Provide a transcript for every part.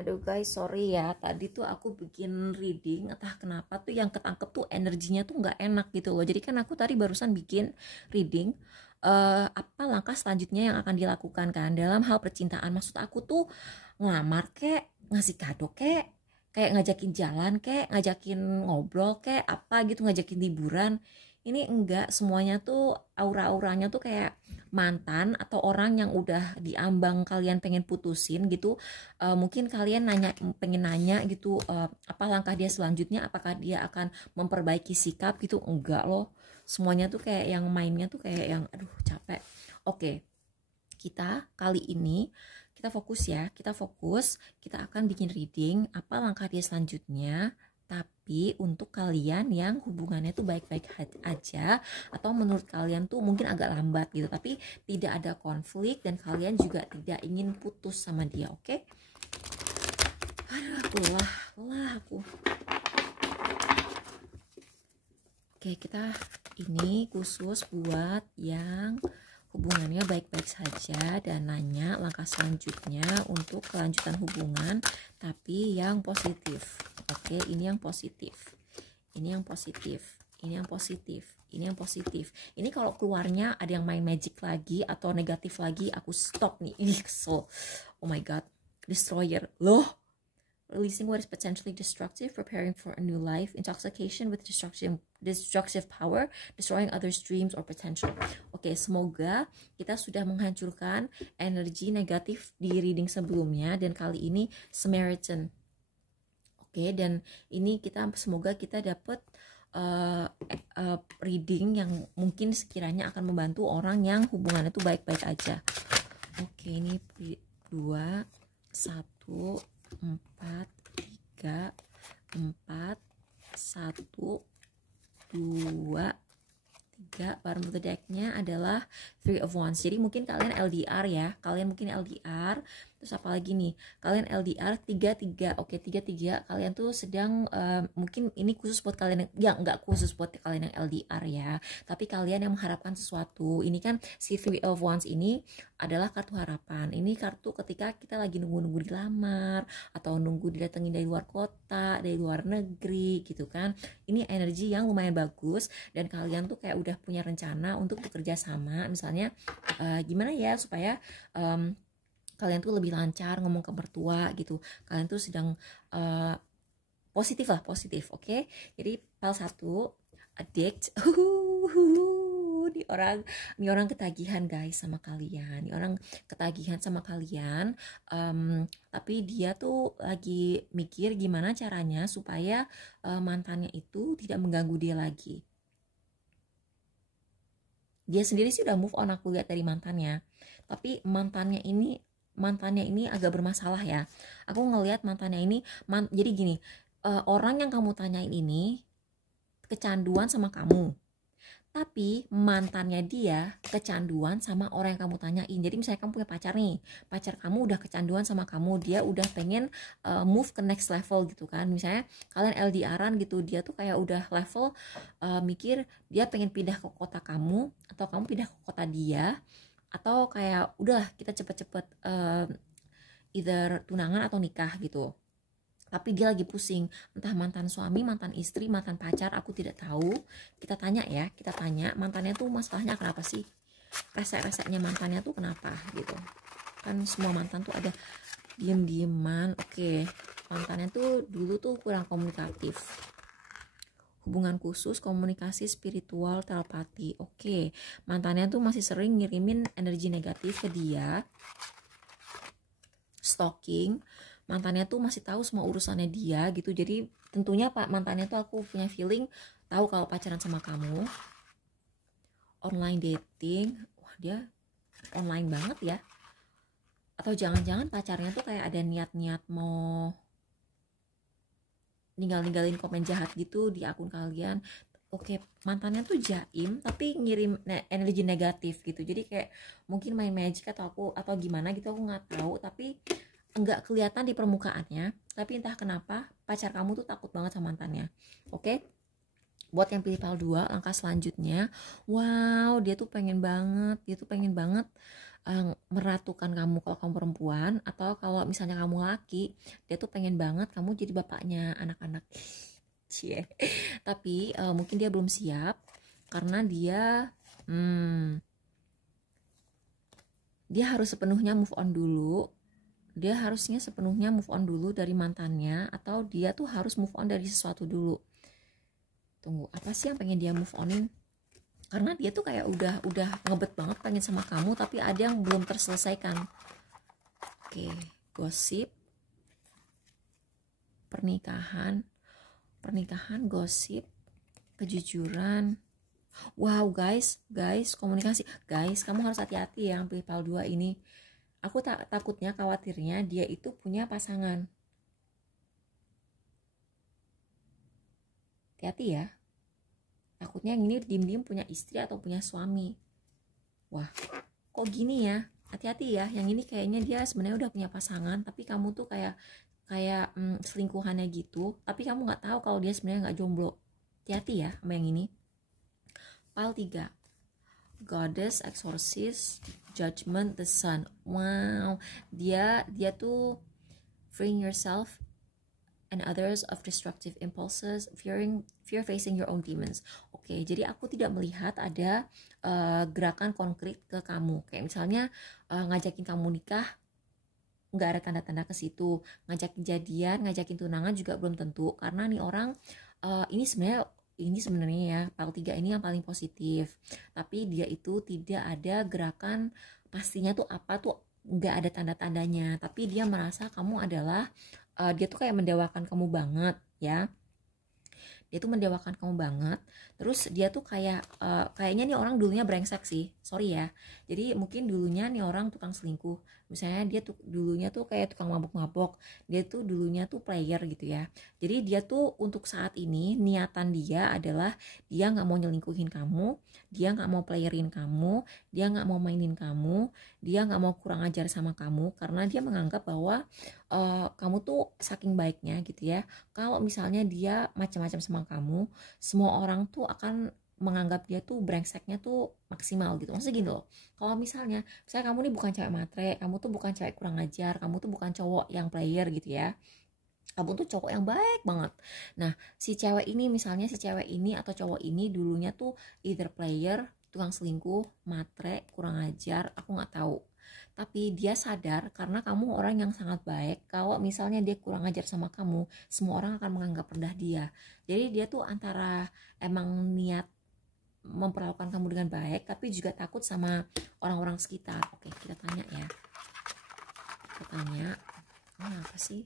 Aduh guys, sorry ya. Tadi tuh aku bikin reading, entah kenapa tuh yang ketangkep tuh energinya tuh nggak enak gitu loh. Jadi kan aku tadi barusan bikin reading, apa langkah selanjutnya yang akan dilakukan kan dalam hal percintaan. Maksud aku tuh ngelamar kek, ngasih kado kek, kayak ngajakin jalan kek, ngajakin ngobrol kek, apa gitu, ngajakin liburan. Ini enggak, semuanya tuh aura-auranya tuh kayak mantan atau orang yang udah diambang kalian pengen putusin gitu. Mungkin kalian pengen nanya gitu, apa langkah dia selanjutnya, apakah dia akan memperbaiki sikap gitu. Enggak loh, semuanya tuh kayak yang mainnya tuh kayak yang aduh capek. Oke, kita kali ini kita fokus ya, kita akan bikin reading apa langkah dia selanjutnya, tapi untuk kalian yang hubungannya tuh baik-baik aja atau menurut kalian tuh mungkin agak lambat gitu, tapi tidak ada konflik dan kalian juga tidak ingin putus sama dia. Oke? Aduh, aku lelah aku. Oke, kita ini khusus buat yang hubungannya baik-baik saja dan nanya langkah selanjutnya untuk kelanjutan hubungan, tapi yang positif. Oke, ini yang positif. Ini yang positif. Ini yang positif. Ini yang positif. Ini kalau keluarnya ada yang main magic lagi atau negatif lagi, aku stop nih. Ih, kesel. Oh my god. Destroyer. Loh. Releasing what is potentially destructive, preparing for a new life, intoxication with destructive power, destroying others' dreams or potential. Oke, semoga kita sudah menghancurkan energi negatif di reading sebelumnya dan kali ini Samaritan. Oke, dan ini semoga kita dapat reading yang mungkin sekiranya akan membantu orang yang hubungannya itu baik-baik aja. Oke, ini 2 1 4 3 4 1 2 3. Bottom of the decknya adalah Three of Wands. Jadi mungkin kalian LDR ya, terus apa lagi nih, kalian LDR 3-3. Oke, 3-3 kalian tuh sedang mungkin ini khusus buat kalian yang nggak khusus buat kalian yang LDR ya, tapi kalian yang mengharapkan sesuatu. Ini kan si Three of Wands ini adalah kartu harapan. Ini kartu ketika kita lagi nunggu-nunggu dilamar atau nunggu didatengin dari luar kota, dari luar negeri gitu kan. Ini energi yang lumayan bagus dan kalian tuh kayak udah punya rencana untuk bekerja sama, misalnya gimana ya supaya kalian tuh lebih lancar ngomong ke mertua gitu. Kalian tuh sedang positif. Oke? Jadi pal 1 addict. Ini orang ketagihan guys sama kalian. Ini orang ketagihan sama kalian. Tapi dia tuh lagi mikir gimana caranya supaya mantannya itu tidak mengganggu dia lagi. Dia sendiri sih udah move on, aku lihat dari mantannya. Tapi mantannya ini agak bermasalah ya. Aku ngelihat mantannya ini jadi gini, orang yang kamu tanyain ini kecanduan sama kamu, tapi mantannya dia kecanduan sama orang yang kamu tanyain. Jadi misalnya kamu punya pacar nih, pacar kamu udah kecanduan sama kamu, dia udah pengen move ke next level gitu kan. Misalnya kalian LDRan gitu, dia tuh kayak udah level mikir dia pengen pindah ke kota kamu atau kamu pindah ke kota dia, atau kayak udah kita cepet-cepet either tunangan atau nikah gitu. Tapi dia lagi pusing, entah mantan suami, mantan istri, mantan pacar, aku tidak tahu. Kita tanya mantannya tuh masalahnya kenapa sih, resek-reseknya mantannya tuh kenapa gitu kan. Semua mantan tuh ada diem-dieman. Oke, mantannya tuh dulu tuh kurang komunikatif, hubungan khusus, komunikasi spiritual, telepati. Oke, mantannya tuh masih sering ngirimin energi negatif ke dia, stalking. Mantannya tuh masih tahu semua urusannya dia gitu. Jadi tentunya pak mantannya tuh aku punya feeling tahu kalau pacaran sama kamu. Online dating, wah dia online banget ya. Atau jangan-jangan pacarnya tuh kayak ada niat-niat mau ninggalin komen jahat gitu di akun kalian. Oke, mantannya tuh jaim tapi ngirim energi negatif gitu. Jadi kayak mungkin main magic atau gimana gitu, aku nggak tahu, tapi enggak kelihatan di permukaannya, tapi entah kenapa pacar kamu tuh takut banget sama mantannya. Oke? Buat yang pilih pal 2, langkah selanjutnya, wow, dia tuh pengen banget meratukan kamu kalau kamu perempuan, atau kalau misalnya kamu laki, dia tuh pengen banget kamu jadi bapaknya anak-anak. Cie. Tapi mungkin dia belum siap karena dia harus sepenuhnya move on dulu. Dia harusnya sepenuhnya move on dulu dari mantannya, atau dia tuh harus move on dari sesuatu dulu. Tunggu, apa sih yang pengen dia move onin? Karena dia tuh kayak udah ngebet banget pengen sama kamu, tapi ada yang belum terselesaikan. Oke, gosip, pernikahan, gosip, kejujuran. Wow, guys, komunikasi. Guys, kamu harus hati-hati ya pilih PAL 2 ini. Aku takutnya, khawatirnya dia itu punya pasangan. Hati-hati ya. Takutnya yang ini diem-diem punya istri atau punya suami. Wah, kok gini ya? Hati-hati ya. Yang ini kayaknya dia sebenarnya udah punya pasangan, tapi kamu tuh kayak selingkuhannya gitu. Tapi kamu nggak tahu kalau dia sebenarnya nggak jomblo. Hati-hati ya sama yang ini. PAL 3. Goddess, Exorcist, Judgment, The Sun. Wow, dia tuh freeing yourself and others of destructive impulses, fear facing your own demons. Oke, jadi aku tidak melihat ada gerakan konkret ke kamu. Kayak misalnya ngajakin kamu nikah, nggak ada tanda-tanda ke situ. Ngajakin jadian, ngajakin tunangan juga belum tentu. Karena nih orang ini sebenarnya ya, PAL 3 ini yang paling positif. Tapi dia itu tidak ada gerakan pastinya tuh apa tuh, nggak ada tanda-tandanya. Tapi dia merasa kamu adalah dia tuh kayak mendewakan kamu banget ya. Dia tuh mendewakan kamu banget. Terus dia tuh kayaknya nih orang dulunya brengsek sih, sorry ya. Jadi mungkin dulunya nih orang tukang selingkuh. Misalnya dia tuh dulunya tuh kayak tukang mabok-mabok. Dia tuh dulunya tuh player gitu ya. Jadi dia tuh untuk saat ini niatan dia adalah dia nggak mau nyelingkuhin kamu, dia nggak mau playerin kamu, dia nggak mau mainin kamu, dia nggak mau kurang ajar sama kamu, karena dia menganggap bahwa kamu tuh saking baiknya gitu ya. Kalau misalnya dia macam-macam sama kamu, semua orang tuh akan menganggap dia tuh brengseknya tuh maksimal gitu. Maksudnya gini loh, kalau misalnya kamu nih bukan cewek matre, kamu tuh bukan cewek kurang ajar, kamu tuh bukan cowok yang player gitu ya, kamu tuh cowok yang baik banget. Nah, si cewek ini atau cowok ini dulunya tuh either player, tukang selingkuh, matre, kurang ajar, aku nggak tahu. Tapi dia sadar karena kamu orang yang sangat baik, kalau misalnya dia kurang ajar sama kamu, semua orang akan menganggap rendah dia. Jadi dia tuh antara emang niat memperlakukan kamu dengan baik, tapi juga takut sama orang-orang sekitar. Oke, kita tanya ya. Kita tanya, apa sih?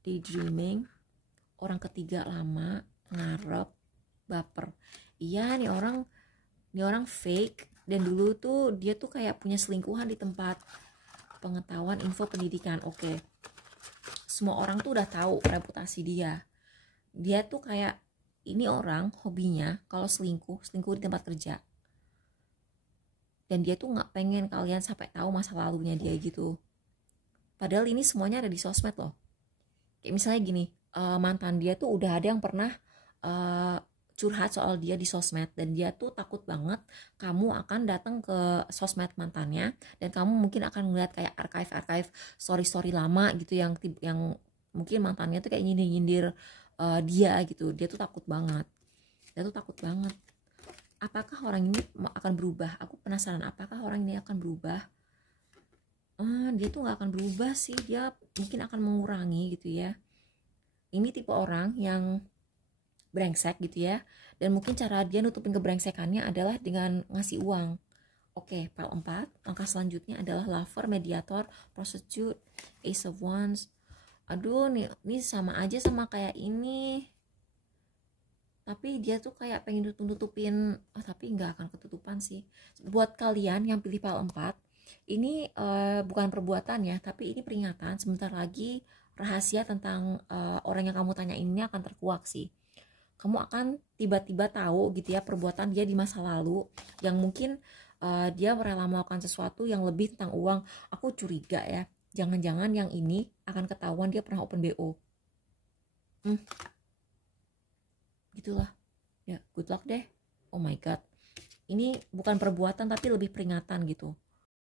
Daydreaming, orang ketiga lama, ngarep, baper. Iya, nih orang fake. Dan dulu tuh dia tuh kayak punya selingkuhan di tempat pengetahuan info pendidikan. Oke, semua orang tuh udah tahu reputasi dia. Dia tuh kayak ini orang hobinya kalau selingkuh di tempat kerja. Dan dia tuh nggak pengen kalian sampai tahu masa lalunya dia gitu. Padahal ini semuanya ada di sosmed loh. Kayak misalnya gini, mantan dia tuh udah ada yang pernah curhat soal dia di sosmed, dan dia tuh takut banget kamu akan datang ke sosmed mantannya, dan kamu mungkin akan melihat kayak archive story lama gitu yang mungkin mantannya tuh kayak nyindir dia gitu. Dia tuh takut banget. Apakah orang ini akan berubah? Aku penasaran, apakah orang ini akan berubah? Dia tuh nggak akan berubah sih, dia mungkin akan mengurangi gitu ya. Ini tipe orang yang brengsek gitu ya, dan mungkin cara dia nutupin kebrengsekannya adalah dengan ngasih uang. Oke, PAL 4, langkah selanjutnya adalah lover, mediator, prostitute, ace of wands. Aduh, ini sama aja sama kayak ini. Tapi dia tuh kayak pengen nutupin, tapi nggak akan ketutupan sih. Buat kalian yang pilih PAL 4, ini bukan perbuatan ya, tapi ini peringatan. Sebentar lagi rahasia tentang orang yang kamu tanya ini akan terkuak sih. Kamu akan tiba-tiba tahu gitu ya perbuatan dia di masa lalu, yang mungkin dia rela melakukan sesuatu yang lebih tentang uang. Aku curiga ya, jangan-jangan yang ini akan ketahuan dia pernah open BO. Gitulah ya, good luck deh. Oh my god, ini bukan perbuatan tapi lebih peringatan gitu.